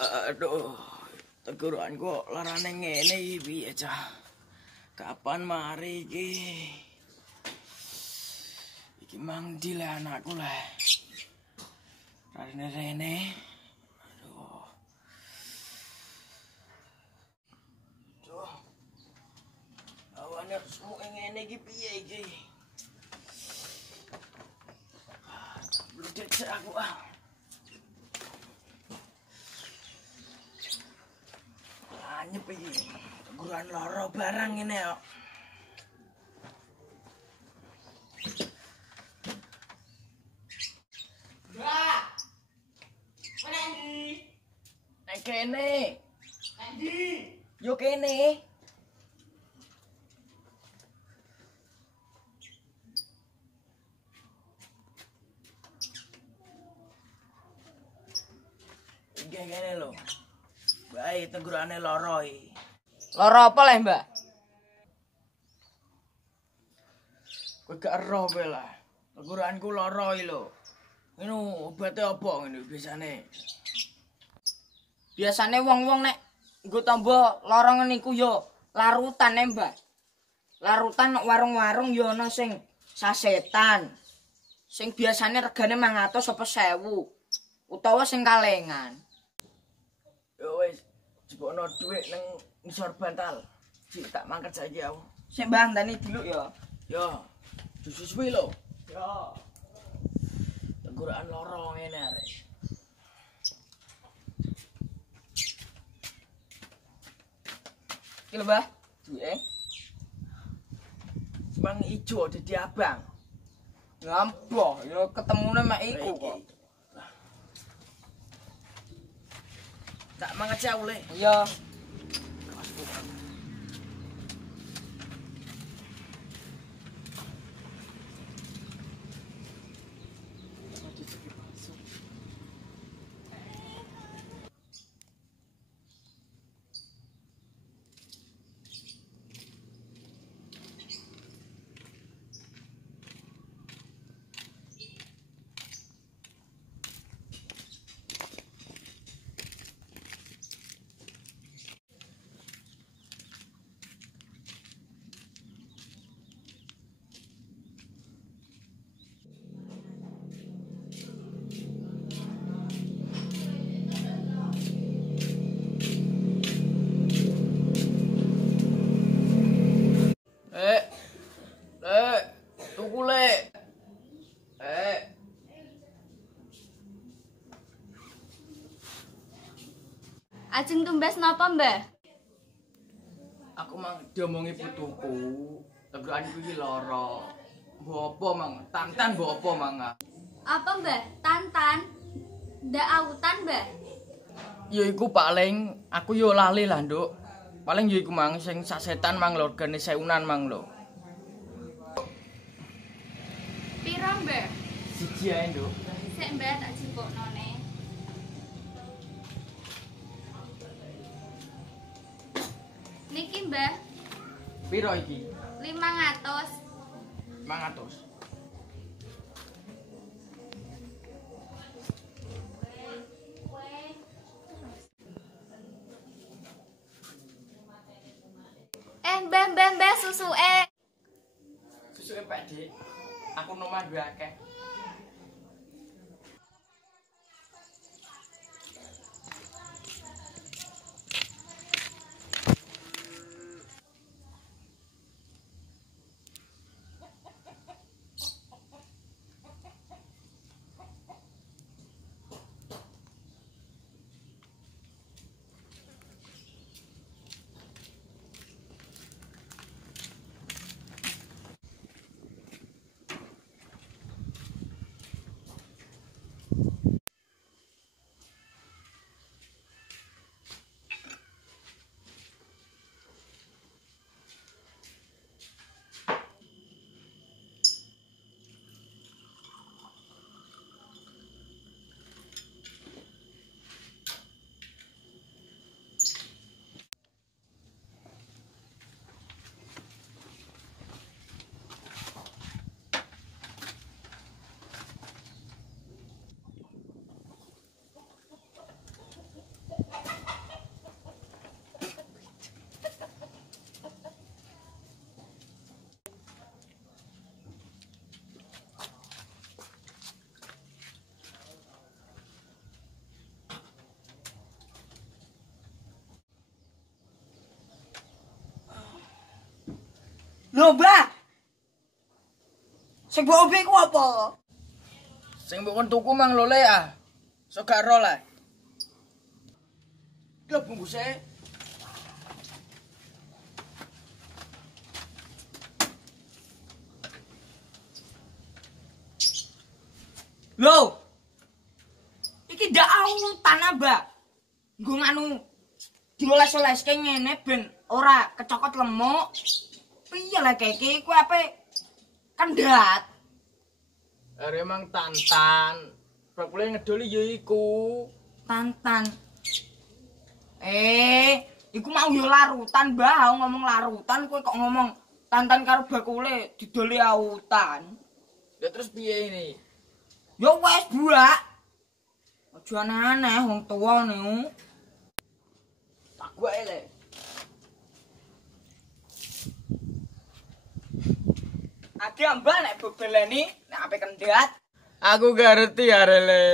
Aduh, teguran kok larane ngene iki piye, Cah? Kapan mari iki? Iki mang ndi le anakku le. Rene-rene. Aduh. Duh. Awane semua ngene iki piye iki? Bludet aku ah. Anyep iki. Teguran loro barang ini kok. Mbak. Mana ndi? Nek kene. Ndi? Yo kene. Iki kene lho. Bae tegurane loro iki. Loro apa le, Mbak? Kowe gak ero kowe lah. Teguranku loro iki lho. Ngene obate apa ngene biasane? Biasane wong-wong nek nggo tamba lara ngene iku ya larutan Mbak. Larutan nek warung-warung ya ana sing sasetan. Sing biasane regane 500 apa 1000. Utawa sing kalengan. Yo wis, jebokno dhuwit nang ngisor bantal. Sik tak mangkat saiki aku. Sing Mbah ndani dulu ya. Yo, susu-suwi lho. Ya. Teguran loro ngene arek. Iki lho, Mbah. Duwe. Mang ijo dadi abang. Ngamboh, ya ketemune mek iku kok. Tak mangkat sik aku le. Iya. Tuku le. Ajeng tumbas napa, Mbah? Aku mang diomongi putuku. Teguranku iki loro. Mbok apa mang? Tantan mbok apa mang? Apa, Mbah? Tantan? Ndak autan, Mbah? Ya iku paling aku yo lali lah, Nduk. Paling yo iku mang sing sasetan mang lho, regane 1000-an mang lho. Piro, Mbah? Siji ae, Nduk. Sik, Mbah, tak jipukno ne. Niki, Mbah, Piro iki? 500. 500. Mbah, susuke. Susuke Pak Dik. Aku nomah duwe akeh. Lho, Mbah. Sing mbok ombe ku apa? Sing mbok kon tuku mang lho le ah. So gak ro lah. Lho bungkuse. Lho. Iki ndak autan, Mbak. Nggo nganu dioles-oleske ngene ben ora kecokot lemuk. Piye lah iki ku ape kendhat. Are emang tantan. Bakule ngedoli ya iku. Tantan. Iku mau yo larutan, Mbah. Ngomong larutan kowe kok ngomong tantan karo bakule didoli autan. Ya terus piye ini? Yo wes, Buak. Aja aneh-aneh wong tuwa niku. Tak gua ele. Ade Mbah nek bebeleni nek ape kendhat. Aku gak ngerti arele.